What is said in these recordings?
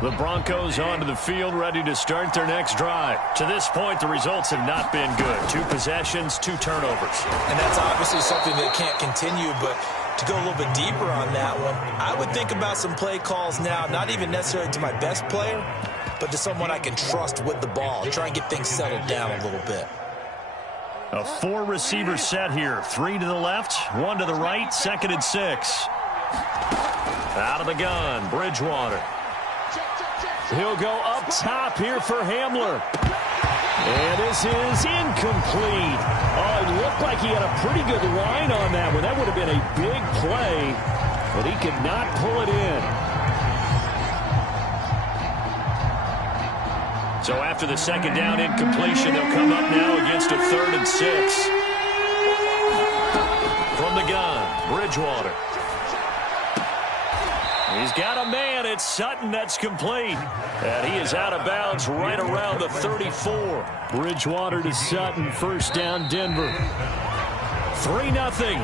The Broncos onto the field, ready to start their next drive. To this point, the results have not been good. 2 possessions, 2 turnovers. And that's obviously something that can't continue, but to go a little bit deeper on that one, I would think about some play calls now, not even necessarily to my best player, but to someone I can trust with the ball. Try and get things settled down a little bit. A 4-receiver set here. 3 to the left, 1 to the right, 2nd and 6. Out of the gun, Bridgewater. He'll go up top here for Hamler. And this is incomplete. Oh, it looked like he had a pretty good line on that one. That would have been a big play, but he could not pull it in. So after the 2nd down incompletion, they'll come up now against a 3rd and 6. From the gun, Bridgewater. He's got a man. It's Sutton. That's complete. And he is out of bounds right around the 34. Bridgewater to Sutton. 1st down, Denver. 3-0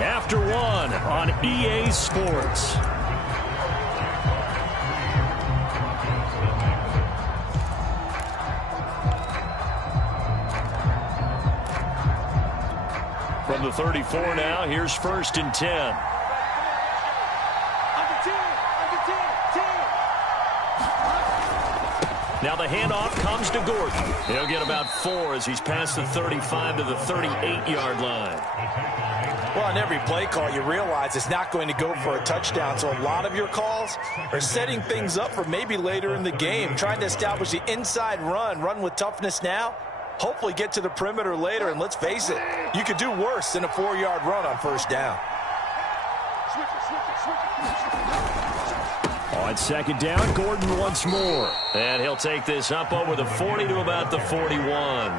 after 1 on EA Sports. From the 34 now, here's 1st and 10. Now the handoff comes to Gordon. He'll get about 4 as he's past the 35 to the 38-yard line. Well, on every play call, you realize it's not going to go for a touchdown. So a lot of your calls are setting things up for maybe later in the game, trying to establish the inside run with toughness now, hopefully get to the perimeter later. And let's face it, you could do worse than a 4-yard run on 1st down. On 2nd down, Gordon once more. And he'll take this up over the 40 to about the 41.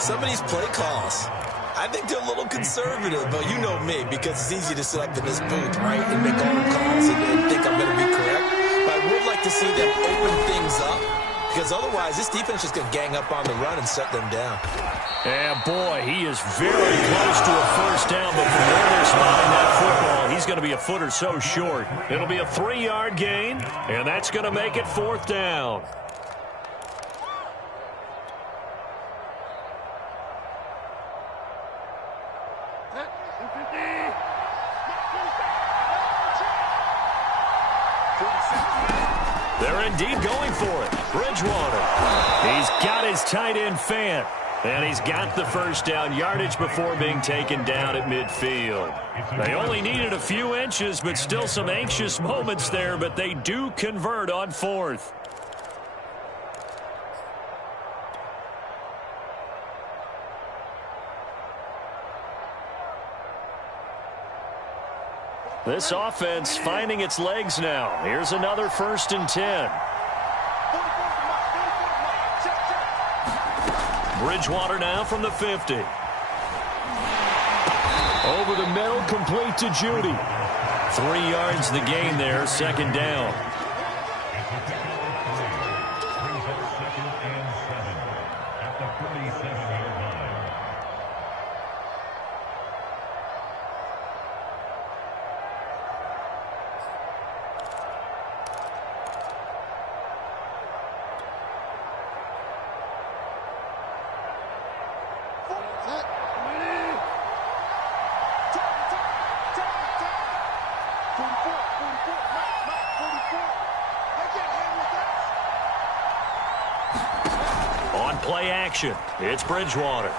Some of these play calls, I think they're a little conservative, but you know me, because it's easy to sit up in this booth, right, and make all the calls and think I'm going to be correct. But I would like to see them open things up, because otherwise this defense is going to gang up on the run and set them down. And boy, he is very close to a 1st down, but from where they're spotting that football, he's going to be a foot or so short. It'll be a 3-yard gain, and that's going to make it 4th down. They're indeed going for it. Bridgewater. He's got his tight end Fant. And he's got the 1st down yardage before being taken down at midfield. They only needed a few inches, but still some anxious moments there, but they do convert on 4th. This offense finding its legs now. Here's another 1st and 10. Bridgewater now from the 50. Over the middle, complete to Judy. 3 yards the gain there, 2nd down. Play action. It's Bridgewater.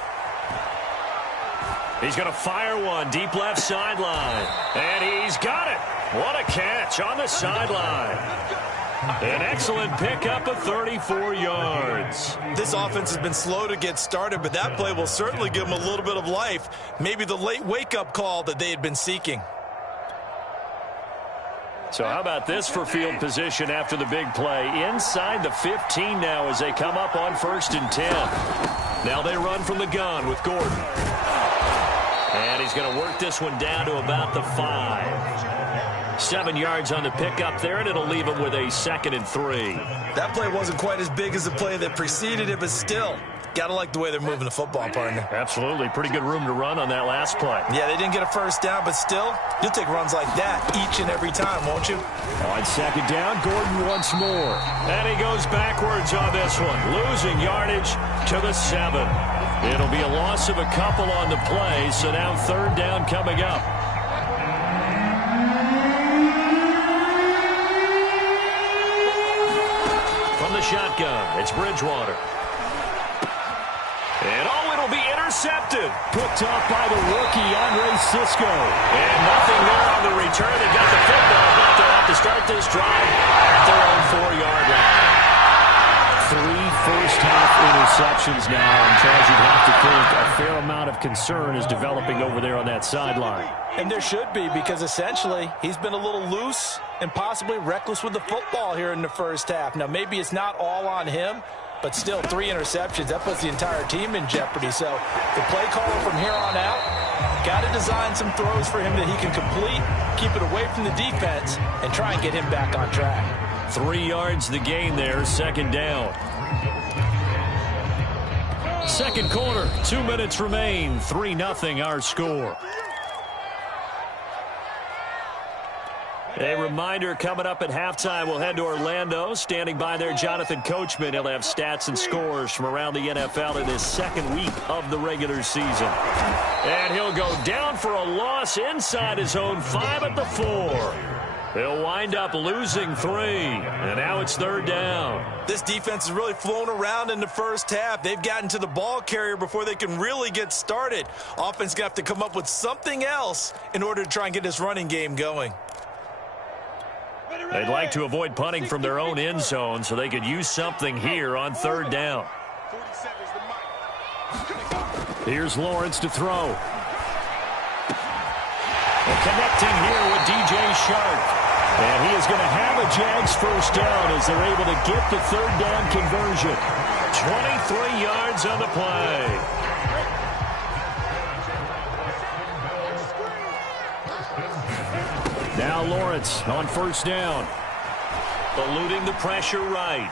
He's going to fire one deep left sideline. And he's got it. What a catch on the sideline. An excellent pickup of 34 yards. This offense has been slow to get started, but that play will certainly give them a little bit of life. Maybe the late wake-up call that they had been seeking. So how about this for field position after the big play? Inside the 15 now as they come up on 1st and 10. Now they run from the gun with Gordon. And he's going to work this one down to about the 5. 7 yards on the pickup there, and it'll leave him with a 2nd and 3. That play wasn't quite as big as the play that preceded it, but still, Gotta like the way they're moving the football, partner. Absolutely. Pretty good room to run on that last play. Yeah, they didn't get a first down, but still, you'll take runs like that each and every time, won't you? On second down, Gordon once more. And he goes backwards on this one, losing yardage to the 7. It'll be a loss of a couple on the play, so now third down coming up. From the shotgun, it's Bridgewater. And it'll be intercepted. Picked off by the rookie, Andre Cisco. And nothing there on the return. They've got the football, but they'll have to start this drive at their own 4-yard line. 3 first-half interceptions now, and Charles, you'd have to think a fair amount of concern is developing over there on that sideline. And there should be, because essentially he's been a little loose and possibly reckless with the football here in the first half. Now, maybe it's not all on him, but still 3 interceptions. That puts the entire team in jeopardy. So the play caller from here on out got to design some throws for him that he can complete, keep it away from the defense, and try and get him back on track. 3 yards the gain there, second down. Second quarter, 2 minutes remain, 3-0 our score. A reminder, coming up at halftime, we'll head to Orlando. Standing by there, Jonathan Coachman. He'll have stats and scores from around the NFL in his second week of the regular season. And he'll go down for a loss inside his own 5 at the 4. He'll wind up losing 3, and now it's third down. This defense has really flown around in the first half. They've gotten to the ball carrier before they can really get started. Offense going to have to come up with something else in order to try and get this running game going. They'd like to avoid punting from their own end zone, so they could use something here on third down. Here's Lawrence to throw. And connecting here with DJ Shark. And he is going to have a Jags first down as they're able to get the third down conversion. 23 yards on the play. Now Lawrence on first down. Eluding the pressure right.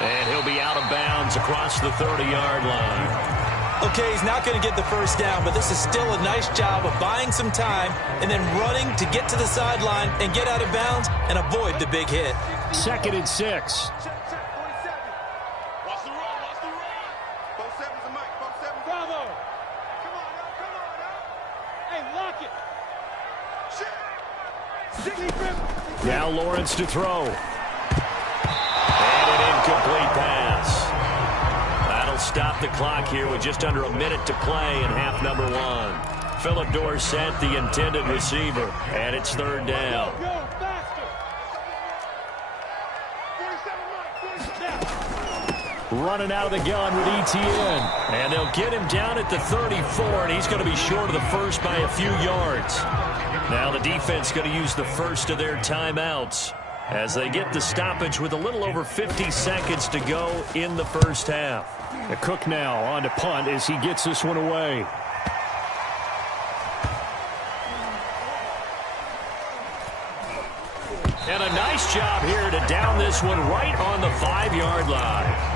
And he'll be out of bounds across the 30-yard line. Okay, he's not going to get the first down, but this is still a nice job of buying some time and then running to get to the sideline and get out of bounds and avoid the big hit. 2nd and 6. Now Lawrence to throw. And an incomplete pass. That'll stop the clock here with just under a minute to play in half number 1. Phillip Dorsett, the intended receiver, and it's third down. Running out of the gun with Etienne. And they'll get him down at the 34, and he's going to be short of the first by a few yards. Now the defense going to use the first of their timeouts as they get the stoppage with a little over 50 seconds to go in the first half. The Cook now on to punt as he gets this one away. And a nice job here to down this one right on the 5-yard line.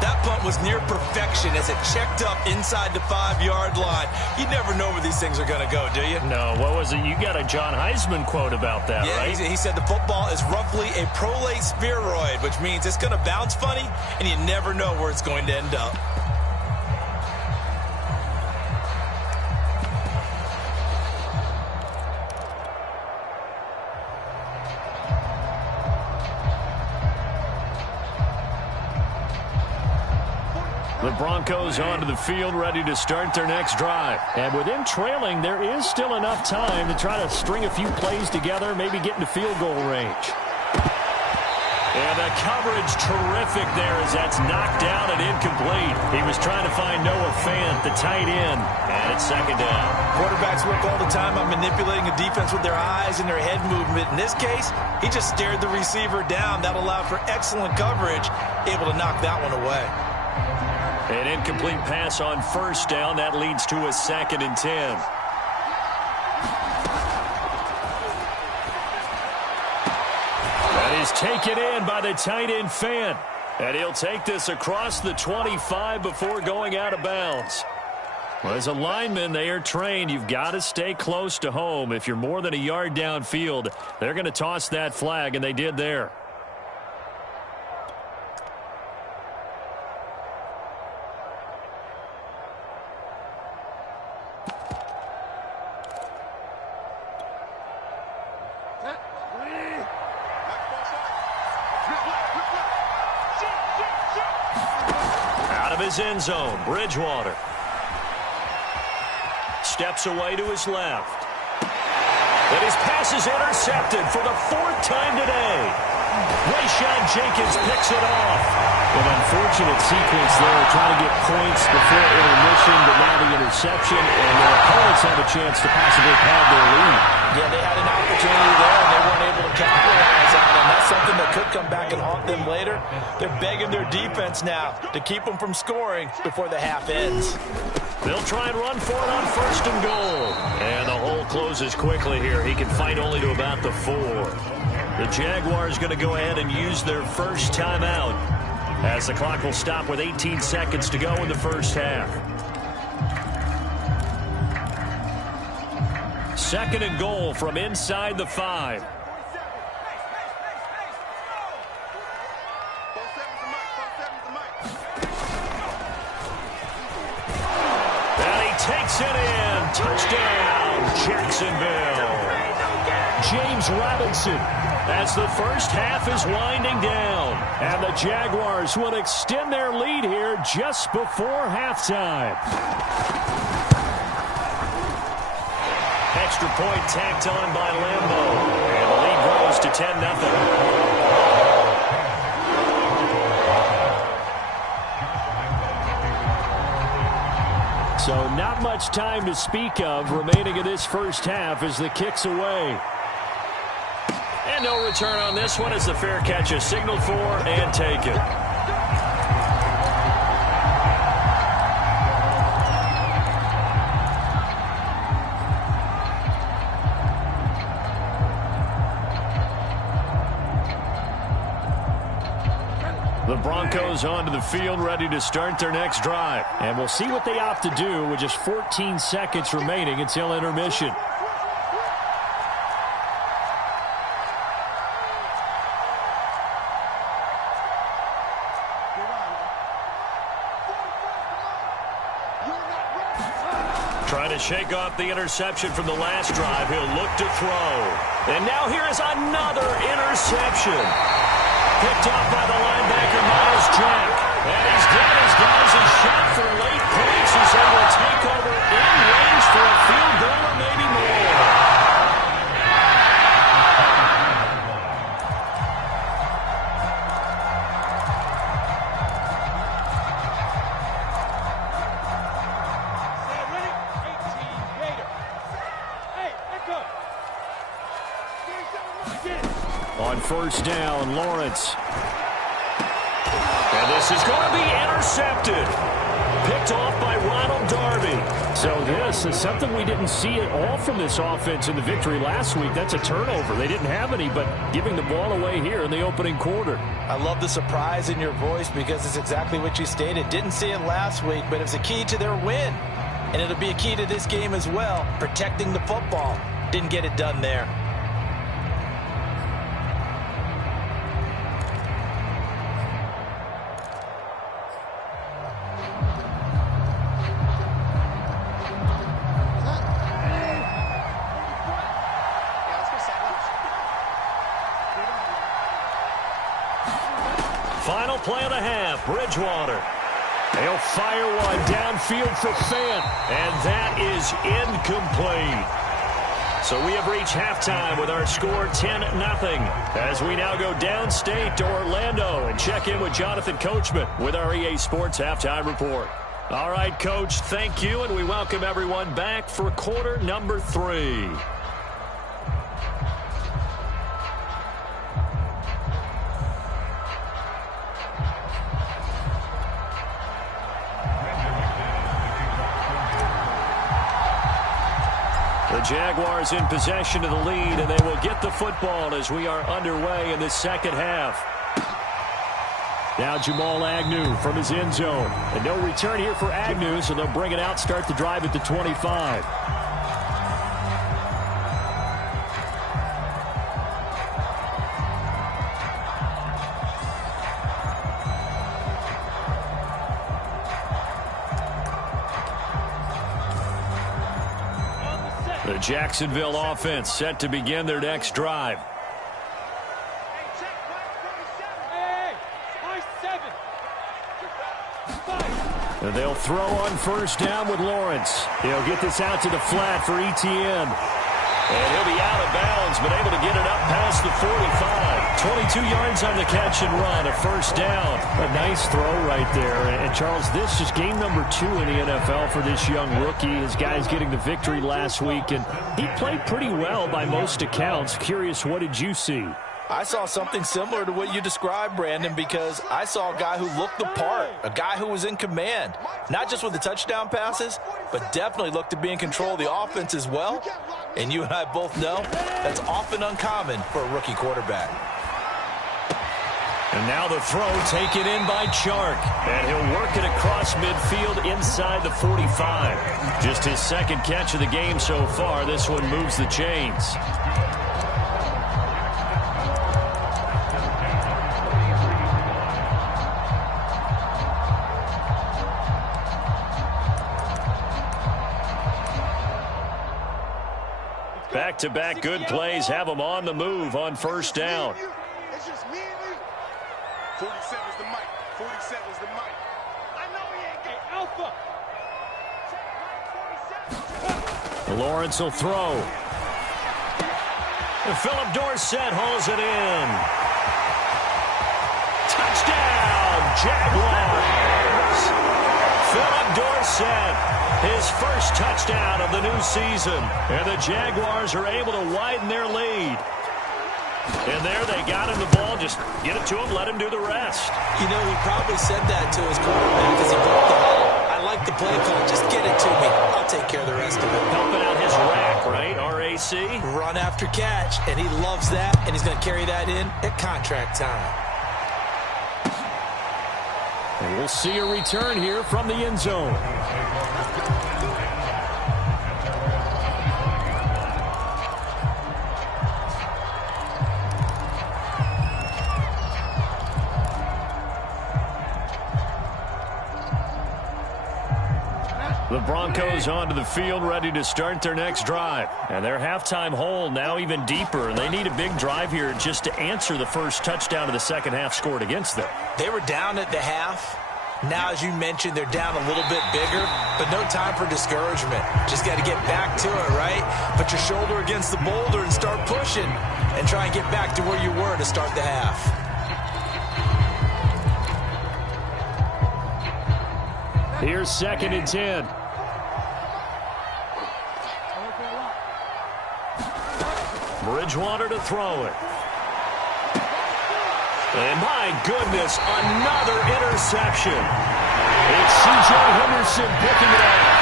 That punt was near perfection as it checked up inside the 5-yard line. You never know where these things are going to go, do you? No, what was it? You got a John Heisman quote about that, yeah, right? He said the football is roughly a prolate spheroid, which means it's going to bounce funny, and you never know where it's going to end up. The Broncos onto the field, ready to start their next drive. And with them trailing, there is still enough time to try to string a few plays together, maybe get into field goal range. And the coverage terrific there as that's knocked down and incomplete. He was trying to find Noah Fant, the tight end, and it's second down. Quarterbacks work all the time on manipulating a defense with their eyes and their head movement. In this case, he just stared the receiver down. That allowed for excellent coverage, able to knock that one away. An incomplete pass on first down. That leads to a 2nd and 10. That is taken in by the tight end Fant. And he'll take this across the 25 before going out of bounds. Well, as a lineman, they are trained. You've got to stay close to home. If you're more than a yard downfield, they're going to toss that flag, and they did there. His end zone, Bridgewater. Steps away to his left. And his pass is intercepted for the 4th time today. Rayshon Jenkins picks it off. An unfortunate sequence there, trying to get points before intermission, but now the interception, and their opponents have a chance to possibly pad their lead. Yeah, they had an opportunity there, and they weren't able to capitalize on it. And that's something that could come back and haunt them later. They're begging their defense now to keep them from scoring before the half ends. They'll try and run for it on 1st and goal. And the hole closes quickly here. He can fight only to about the 4. The Jaguars going to go ahead and use their first timeout, as the clock will stop with 18 seconds to go in the first half. 2nd and goal from inside the 5. And he takes it in. Touchdown, Jacksonville. James Robinson, as the first half is winding down. And the Jaguars will extend their lead here just before halftime. Extra point tacked on by Lambeau. And the lead grows to 10-0. So not much time to speak of remaining in this first half as the kick's away. And no return on this one as the fair catch is signaled for and taken. The Broncos onto the field, ready to start their next drive. And we'll see what they opt to do with just 14 seconds remaining until intermission. Trying to shake off the interception from the last drive. He'll look to throw. And now here is another interception. Picked off by the linebacker, Miles Jack. And he's given his guys a shot for late points as they will take over in range for a field goal or maybe more. On 1st down, Lawrence. And this is going to be intercepted. Picked off by Ronald Darby. So this is something we didn't see at all from this offense in the victory last week. That's a turnover. They didn't have any, but giving the ball away here in the opening quarter. I love the surprise in your voice because it's exactly what you stated. Didn't see it last week, but it was a key to their win. And it'll be a key to this game as well, protecting the football. Didn't get it done there. Final play of the half, Bridgewater. They'll fire one downfield for Fant, and that is incomplete. So we have reached halftime with our score 10-0 as we now go downstate to Orlando and check in with Jonathan Coachman with our EA Sports Halftime Report. All right, Coach, thank you, and we welcome everyone back for quarter number 3. The Jaguars in possession of the lead, and they will get the football as we are underway in the second half. Now Jamal Agnew from his end zone. And no return here for Agnew, so they'll bring it out, start the drive at the 25. The Jacksonville offense set to begin their next drive. And they'll throw on first down with Lawrence. He'll get this out to the flat for Etienne. And he'll be out of bounds, but able to get it up past the 45. 22 yards on the catch and run, a first down. A nice throw right there. And, Charles, this is game number 2 in the NFL for this young rookie. His guys getting the victory last week, and he played pretty well by most accounts. Curious, what did you see? I saw something similar to what you described, Brandon, because I saw a guy who looked the part, a guy who was in command, not just with the touchdown passes, but definitely looked to be in control of the offense as well. And you and I both know that's often uncommon for a rookie quarterback. And now the throw taken in by Chark. And he'll work it across midfield inside the 45. Just his second catch of the game so far. This one moves the chains. Back-to-back good plays have them on the move on first down. It's just me and you. 47's the mic. 47's the mic. I know he ain't got alpha. Lawrence will throw. And Philip Dorsett hauls it in. Touchdown, Jaguars. Philip Dorsett. His first touchdown of the new season. And the Jaguars are able to widen their lead. And there they got him the ball. Just get it to him, let him do the rest. You know, he probably said that to his quarterback as he broke the ball. I like the play call. Just get it to me. I'll take care of the rest of it. Helping out his rack, right? RAC. Run after catch. And he loves that. And he's going to carry that in at contract time. And we'll see a return here from the end zone. The Broncos onto the field, ready to start their next drive. And their halftime hole now even deeper. And they need a big drive here just to answer the first touchdown of the second half scored against them. They were down at the half. Now, as you mentioned, they're down a little bit bigger, but no time for discouragement. Just got to get back to it, right? Put your shoulder against the boulder and start pushing and try and get back to where you were to start the half. Here's 2nd and 10. Bridgewater to throw it. And my goodness, another interception. It's C.J. Henderson picking it up.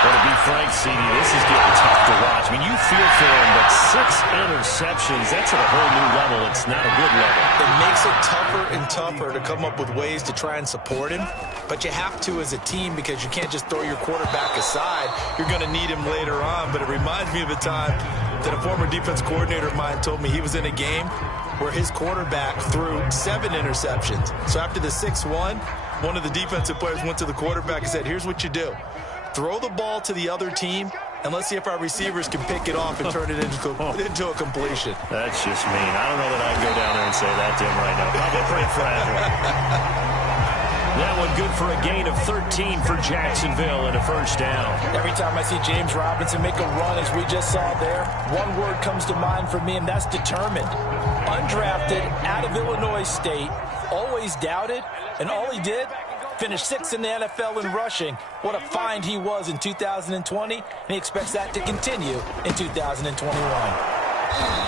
But to be frank, CD, this is getting tough to watch. I mean, you feel for him, but 6 interceptions, that's at a whole new level. It's not a good level. It makes it tougher and tougher to come up with ways to try and support him. But you have to as a team because you can't just throw your quarterback aside. You're going to need him later on. But it reminds me of a time that a former defense coordinator of mine told me he was in a game where his quarterback threw 7 interceptions. So after the 6-1, one of the defensive players went to the quarterback and said, here's what you do. Throw the ball to the other team, and let's see if our receivers can pick it off and turn it into a completion. That's just mean. I don't know that I'd go down there and say that to him right now. Probably pretty fragile. That one good for a gain of 13 for Jacksonville and a first down. Every time I see James Robinson make a run, as we just saw there, one word comes to mind for me, and that's determined. Undrafted, out of Illinois State, always doubted, and all he did, finished 6th in the NFL in rushing. What a find he was in 2020, and he expects that to continue in 2021.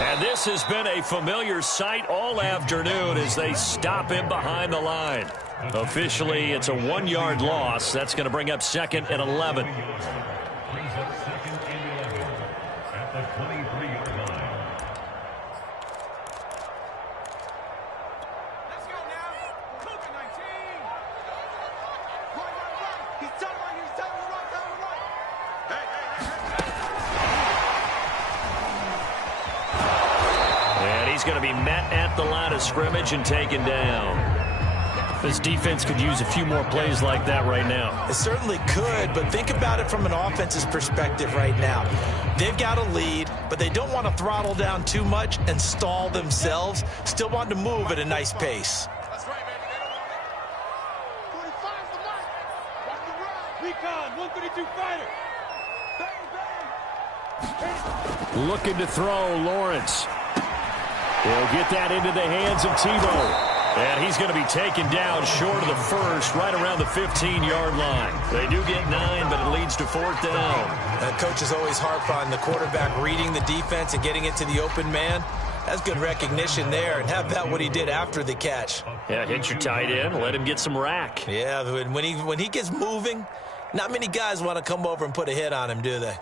And this has been a familiar sight all afternoon as they stop him behind the line. Officially, it's a 1-yard loss. That's going to bring up 2nd and 11. he's going to be met at the line of scrimmage and taken down. This defense could use a few more plays like that right now. It certainly could, but think about it from an offense's perspective right now. They've got a lead, but they don't want to throttle down too much and stall themselves. Still want to move at a nice pace. That's right, baby. They don't want it. 45's the mark. Watch the run. Recon, 132 fighter. Bang, bang. Looking to throw, Lawrence. He'll get that into the hands of Tebow. And he's going to be taken down short of the first, right around the 15-yard line. They do get 9, but it leads to 4th down. Coaches always harp on the quarterback reading the defense and getting it to the open man. That's good recognition there. And how about what he did after the catch? Yeah, hit your tight end, let him get some rack. Yeah, when he gets moving, not many guys want to come over and put a hit on him, do they?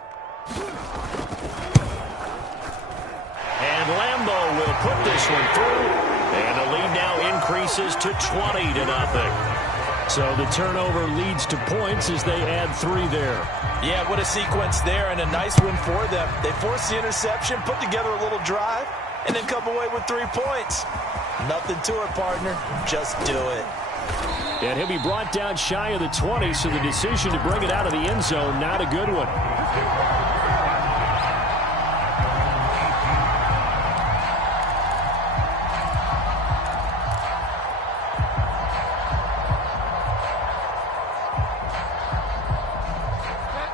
And Lambeau will put this one through. And the lead now increases to 20-0. So the turnover leads to points as they add 3 there. Yeah, what a sequence there, and a nice win for them. They forced the interception, put together a little drive, and then come away with 3 points. Nothing to it, partner. Just do it. And he'll be brought down shy of the 20, so the decision to bring it out of the end zone, not a good one.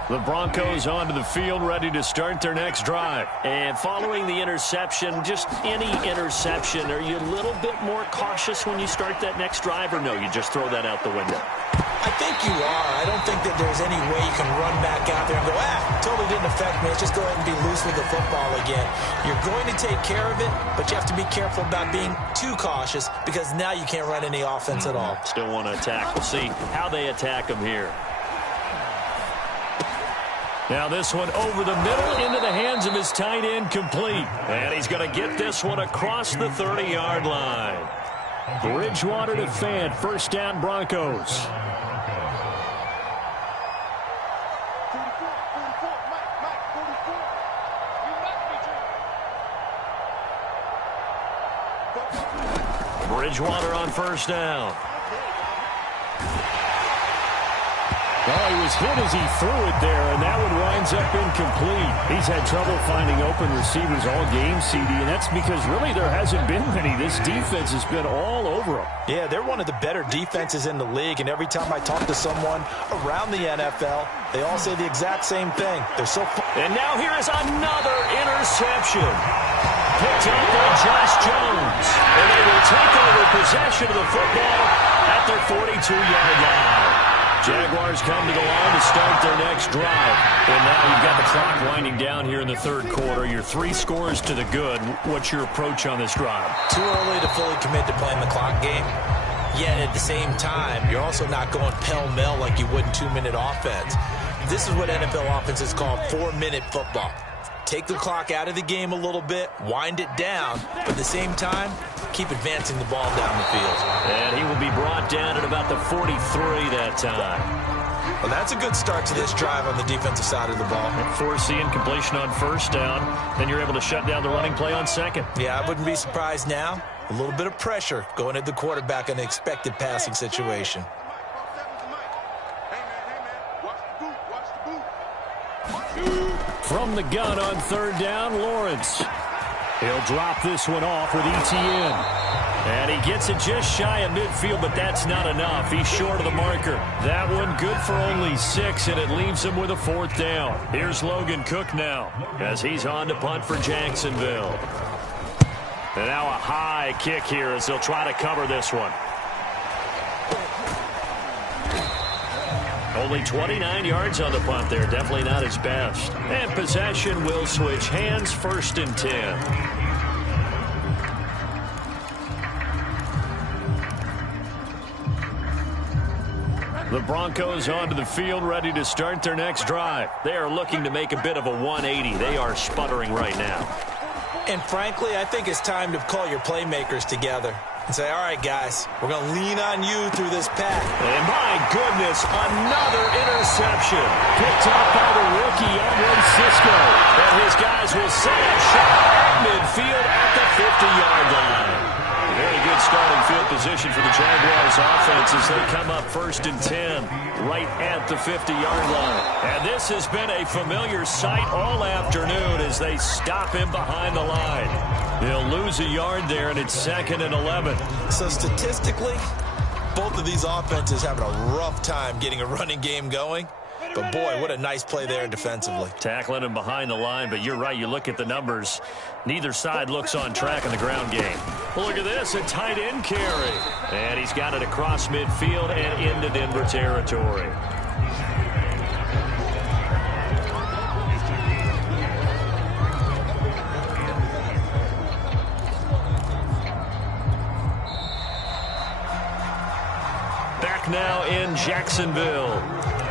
The Broncos onto the field, ready to start their next drive. And following the interception, just any interception, are you a little bit more cautious when you start that next drive, or no, you just throw that out the window? I think you are. I don't think that there's any way you can run back out there and go, totally didn't affect me. Let's just go ahead and be loose with the football again. You're going to take care of it, but you have to be careful about being too cautious because now you can't run any offense at all. Still want to attack. We'll see how they attack them here. Now this one over the middle into the hands of his tight end, complete. And he's going to get this one across the 30-yard line. Bridgewater to Fant, 1st down Broncos. 44, Mike, 44. You left me, Drew. Bridgewater on 1st down. Oh, he was hit as he threw it there, and that one winds up incomplete. He's had trouble finding open receivers all game, CD, and that's because really there hasn't been many. This defense has been all over him. Yeah, they're one of the better defenses in the league, and every time I talk to someone around the NFL, they all say the exact same thing. They're so And now here is another interception. Picked up by Josh Jones. And they will take over possession of the football at their 42-yard line. Jaguars come to the line to start their next drive. And now you've got the clock winding down here in the 3rd quarter. Your 3 scores to the good. What's your approach on this drive? too early to fully commit to playing the clock game. Yet at the same time, you're also not going pell-mell like you would in 2-minute offense. This is what NFL offenses call 4-minute football. Take the clock out of the game a little bit, wind it down, but at the same time, keep advancing the ball down the field. And he will be brought down at about the 43 that time. Well, that's a good start to this drive on the defensive side of the ball. Force the incompletion on 1st down. Then you're able to shut down the running play on 2nd. Yeah, I wouldn't be surprised now. A little bit of pressure going at the quarterback in an expected passing situation. From the gun on 3rd down, Lawrence. He'll drop this one off with Etienne. And he gets it just shy of midfield, but that's not enough. He's short of the marker. That one good for only 6, and it leaves him with a 4th down. Here's Logan Cook now as he's on to punt for Jacksonville. And now a high kick here as they'll try to cover this one. Only 29 yards on the punt there. Definitely not his best. And possession will switch hands, 1st and 10. The Broncos onto the field, ready to start their next drive. They are looking to make a bit of a 180. They are sputtering right now. And frankly, I think it's time to call your playmakers together and say, all right, guys, we're going to lean on you through this pack. And my goodness, another interception. Picked up by the rookie, Andre Cisco. And his guys will set up shop midfield at the 50-yard line. Very good starting field position for the Jaguars offense as they come up 1st and 10 right at the 50-yard line. And this has been a familiar sight all afternoon as they stop him behind the line. They'll lose a yard there, and it's 2nd and 11. So statistically, both of these offenses having a rough time getting a running game going. But, boy, what a nice play there defensively. Tackling him behind the line, but you're right. You look at the numbers. Neither side looks on track in the ground game. Well, look at this, a tight end carry. And he's got it across midfield and into Denver territory. Back now in Jacksonville.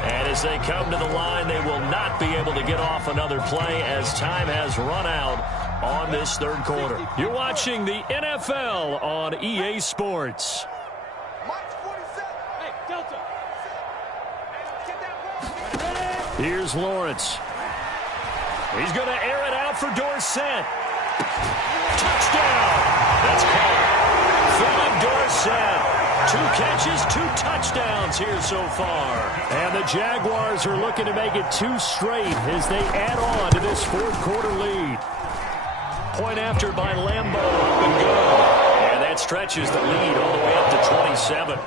And as they come to the line, they will not be able to get off another play as time has run out on this 3rd quarter. You're watching the NFL on EA Sports. Hey, Delta. Here's Lawrence. He's going to air it out for Dorsett. Touchdown. That's caught. Philip Dorsett. 2 catches, 2 touchdowns here so far. And the Jaguars are looking to make it 2 straight as they add on to this 4th quarter lead. Point after by Lambeau, up and good. And that stretches the lead all the way up to 27.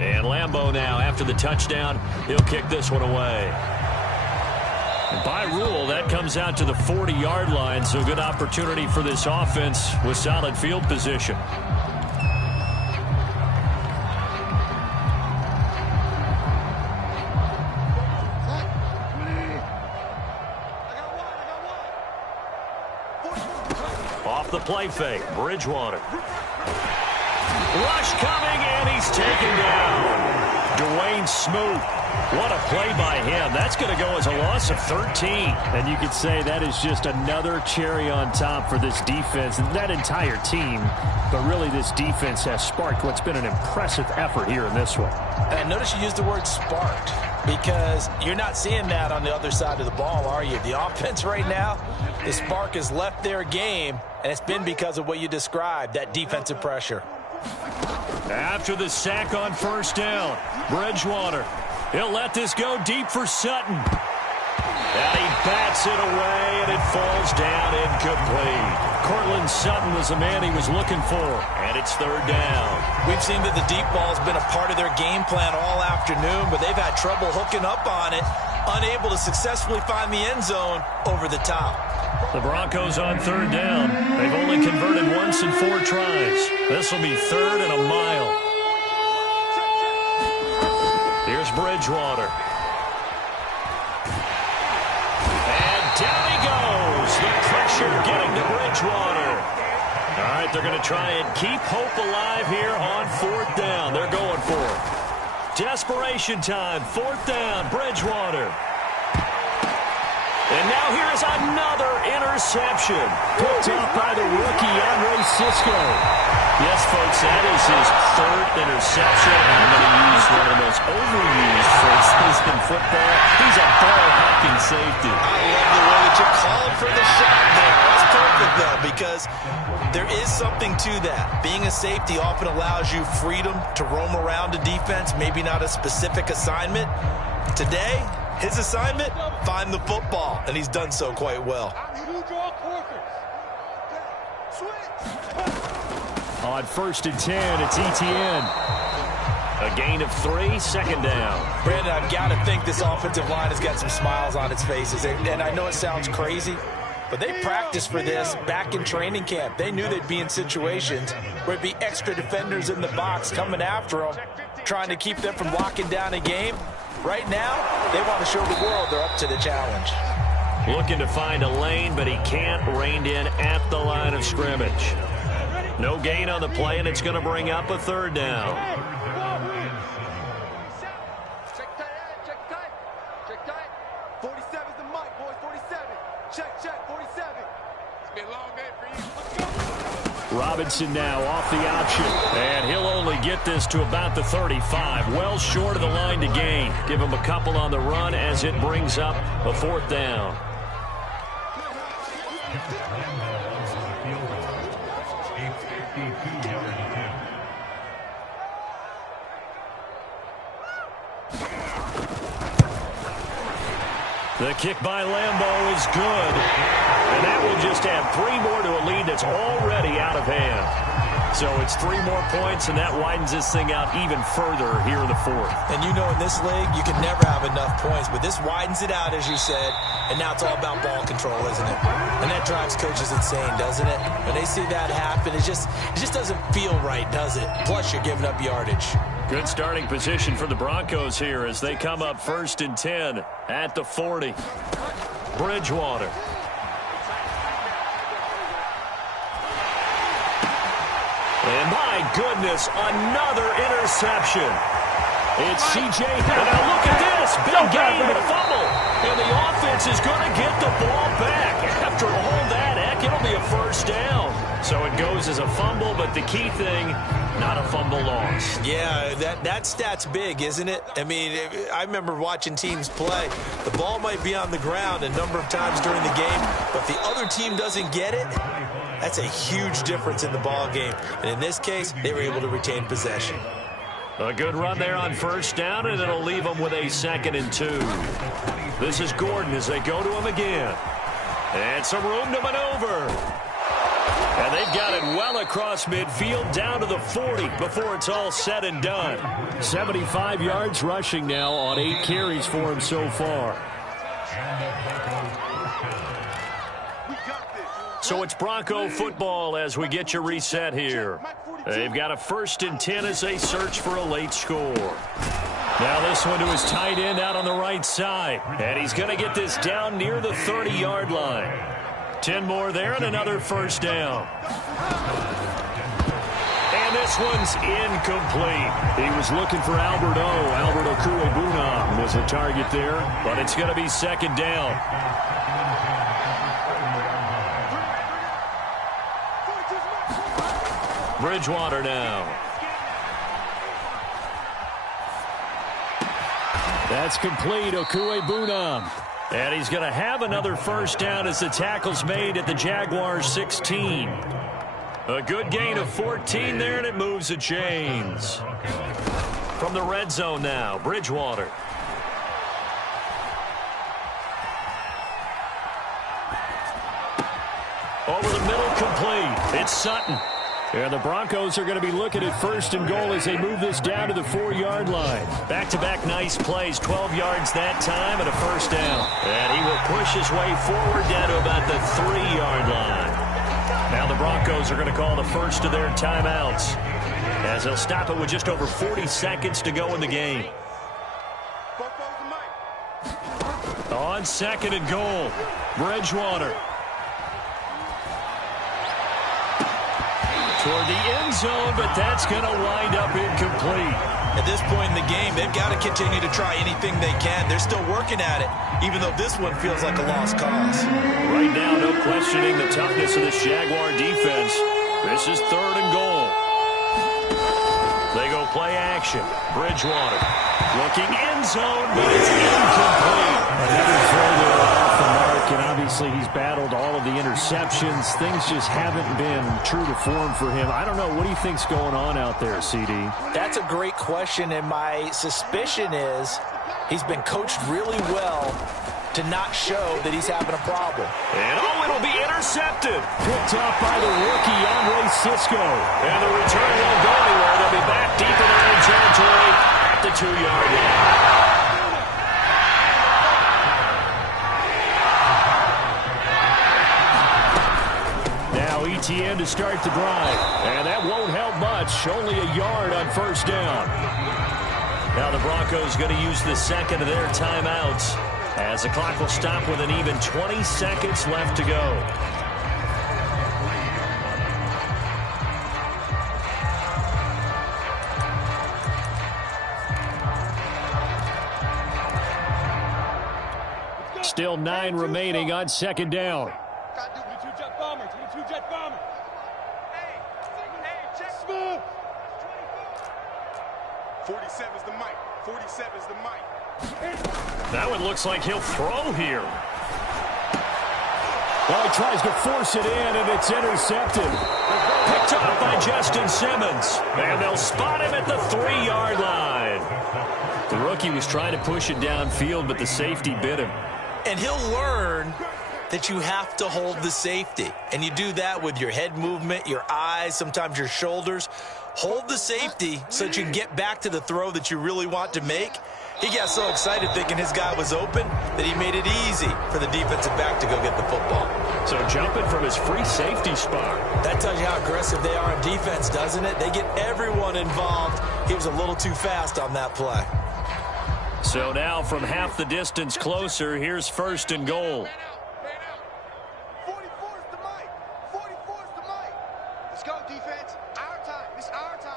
And Lambeau now, after the touchdown, he'll kick this one away. By rule, that comes out to the 40-yard line, so good opportunity for this offense with solid field position. Off the play fake, Bridgewater. Rush coming, and he's taken down. Dwayne Smoot. What a play by him. That's going to go as a loss of 13. And you could say that is just another cherry on top for this defense and that entire team. But really, this defense has sparked what's been an impressive effort here in this one. And notice you used the word sparked because you're not seeing that on the other side of the ball, are you? The offense right now, the spark has left their game, and it's been because of what you described, that defensive pressure. After the sack on 1st down, Bridgewater. He'll let this go deep for Sutton. And he bats it away, and it falls down incomplete. Cortland Sutton was the man he was looking for, and it's 3rd down. We've seen that the deep ball's been a part of their game plan all afternoon, but they've had trouble hooking up on it, unable to successfully find the end zone over the top. The Broncos on 3rd down. They've only converted once in 4 tries. This will be 3rd and a mile. Here's Bridgewater. And down he goes. The pressure getting to Bridgewater. All right, they're going to try and keep hope alive here on 4th down. They're going for it. Desperation time. 4th down, Bridgewater. And now here is another interception. Picked up by the rookie, Andre Cisco. Yes, folks, that is his 3rd interception. I'm going to use one of the most overused phrases in football. He's a ball-hawking safety. I love the way that you called for the shot there. That's perfect, though, because there is something to that. Being a safety often allows you freedom to roam around a defense, maybe not a specific assignment. Today, his assignment, find the football, and he's done so quite well. On 1st and 10, it's Etienne. A gain of 3, 2nd down. Brandon, I've got to think this offensive line has got some smiles on its faces. And I know it sounds crazy, but they practiced for this back in training camp. They knew they'd be in situations where it'd be extra defenders in the box coming after them, trying to keep them from locking down a game. Right now, they want to show the world they're up to the challenge. Looking to find a lane, but he can't rein in at the line of scrimmage. No gain on the play, and it's going to bring up a 3rd down. Check tight. 47's the mic, boys. 47. Check. 47. It's been a long day for you. Robinson now off the option. And he'll only get this to about the 35. Well short of the line to gain. Give him a couple on the run as it brings up a 4th down. The kick by Lambeau is good. And that will just add 3 more to a lead that's already out of hand. So it's 3 more points, and that widens this thing out even further here in the 4th. And you know in this league, you can never have enough points, but this widens it out, as you said, and now it's all about ball control, isn't it? And that drives coaches insane, doesn't it? When they see that happen, it just doesn't feel right, does it? Plus, you're giving up yardage. Good starting position for the Broncos here as they come up 1st and 10 at the 40. Bridgewater. And my goodness, another interception. It's C.J. And now look at this. Big game and a fumble. And the offense is going to get the ball back. After all that, heck, it'll be a 1st down. So it goes as a fumble, but the key thing, not a fumble loss. Yeah, that stat's big, isn't it? I mean, I remember watching teams play. The ball might be on the ground a number of times during the game, but if the other team doesn't get it, that's a huge difference in the ball game. And in this case, they were able to retain possession. A good run there on 1st down, and it'll leave them with a 2nd and 2. This is Gordon as they go to him again. And some room to maneuver. And they've got it well across midfield down to the 40 before it's all said and done. 75 yards rushing now on 8 carries for him so far. So it's Bronco football as we get you reset here. They've got a 1st and 10 as they search for a late score. Now this one to his tight end out on the right side. And he's going to get this down near the 30-yard line. 10 more there and another 1st down. And this one's incomplete. He was looking for Albert Okwuegbunam was the target there. But it's going to be 2nd down. Bridgewater now. That's complete, Okwuegbunam. And he's going to have another 1st down as the tackle's made at the Jaguars' 16. A good gain of 14 there, and it moves the chains. From the red zone now, Bridgewater. Over the middle, complete. It's Sutton. And the Broncos are going to be looking at 1st and goal as they move this down to the 4-yard line. Back-to-back nice plays, 12 yards that time and a 1st down. And he will push his way forward down to about the 3-yard line. Now the Broncos are going to call the first of their timeouts as they'll stop it with just over 40 seconds to go in the game. On 2nd and goal, Bridgewater. Toward the end zone, but that's going to wind up incomplete. At this point in the game, they've got to continue to try anything they can. They're still working at it, even though this one feels like a lost cause. Right now, no questioning the toughness of this Jaguar defense. This is 3rd and goal. They go play action. Bridgewater looking end zone, but it's incomplete. Another throw there off the mark, and obviously he's battled all of the interceptions. Things just haven't been true to form for him. I don't know. What do you think's going on out there, CD? That's a great question, and my suspicion is he's been coached really well to not show that he's having a problem. And it'll be intercepted. Picked up by the rookie, Andre Cisco. And the return won't go anywhere. They'll be back deep in their own territory at the 2-yard line. ETN to start the drive. And that won't help much. Only a yard on 1st down. Now the Broncos going to use the 2nd of their timeouts as the clock will stop with an even 20 seconds left to go. Still 9 remaining on 2nd down. 47's the mic. 47's the mic. That one looks like he'll throw here. Oh, he tries to force it in, and it's intercepted. Picked off by Justin Simmons. And they'll spot him at the 3-yard line. The rookie was trying to push it downfield, but the safety bit him. And he'll learn that you have to hold the safety. And you do that with your head movement, your eyes, sometimes your shoulders. Hold the safety so that you can get back to the throw that you really want to make. He got so excited thinking his guy was open that he made it easy for the defensive back to go get the football. So jumping from his free safety spot. That tells you how aggressive they are on defense, doesn't it? They get everyone involved. He was a little too fast on that play. So now from half the distance closer, here's 1st and goal. 44 is the mic. 44 is the mic. Let's go, defense. Our time. It's our time.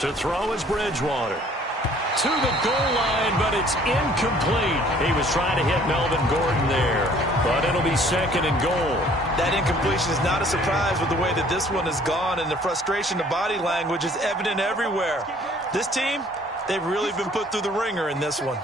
To throw is Bridgewater. To the goal line, but it's incomplete. He was trying to hit Melvin Gordon there, but it'll be 2nd and goal. That incompletion is not a surprise with the way that this one has gone, and the frustration of body language is evident everywhere. This team, they've really been put through the ringer in this one.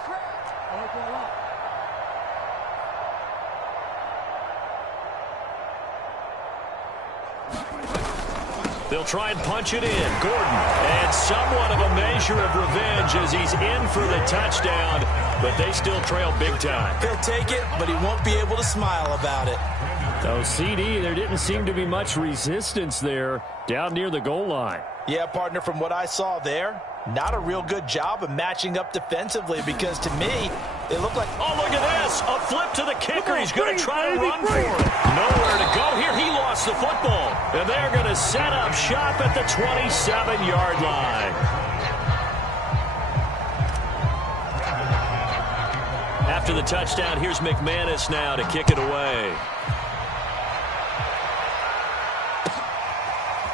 They'll try and punch it in. Gordon, and somewhat of a measure of revenge as he's in for the touchdown, but they still trail big time. He'll take it, but he won't be able to smile about it. Oh, CD, there didn't seem to be much resistance there down near the goal line. Yeah, partner, from what I saw there, not a real good job of matching up defensively because to me, they look like... Oh, look at this. A flip to the kicker. He's going to try to run for it. Nowhere to go here. He lost the football. And they're going to set up shop at the 27-yard line. After the touchdown, here's McManus now to kick it away.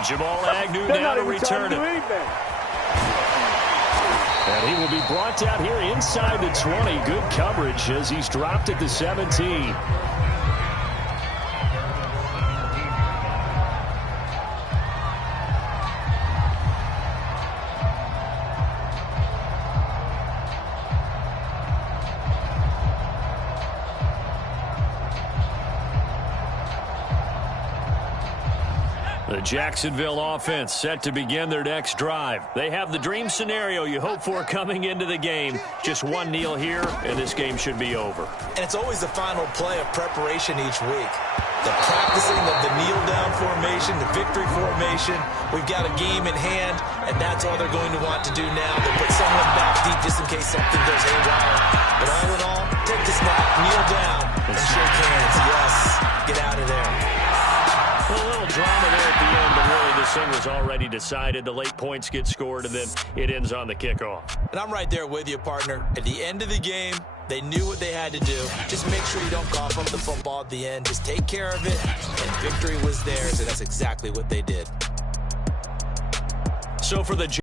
Jamal Agnew now to return it. And he will be brought down here inside the 20. Good coverage as he's dropped at the 17. The Jacksonville offense set to begin their next drive. They have the dream scenario you hope for coming into the game. Just one kneel here, and this game should be over. And it's always the final play of preparation each week. The practicing of the kneel-down formation, the victory formation. We've got a game in hand, and that's all they're going to want to do now. They'll put someone back deep just in case something goes haywire. But all in all, take the snap, kneel down, and shake hands. Yes, get out of there. A little drama there at the end, but really this thing was already decided. The late points get scored, and then it ends on the kickoff. And I'm right there with you, partner. At the end of the game, they knew what they had to do. Just make sure you don't cough up the football at the end. Just take care of it, and victory was theirs, and that's exactly what they did. So for the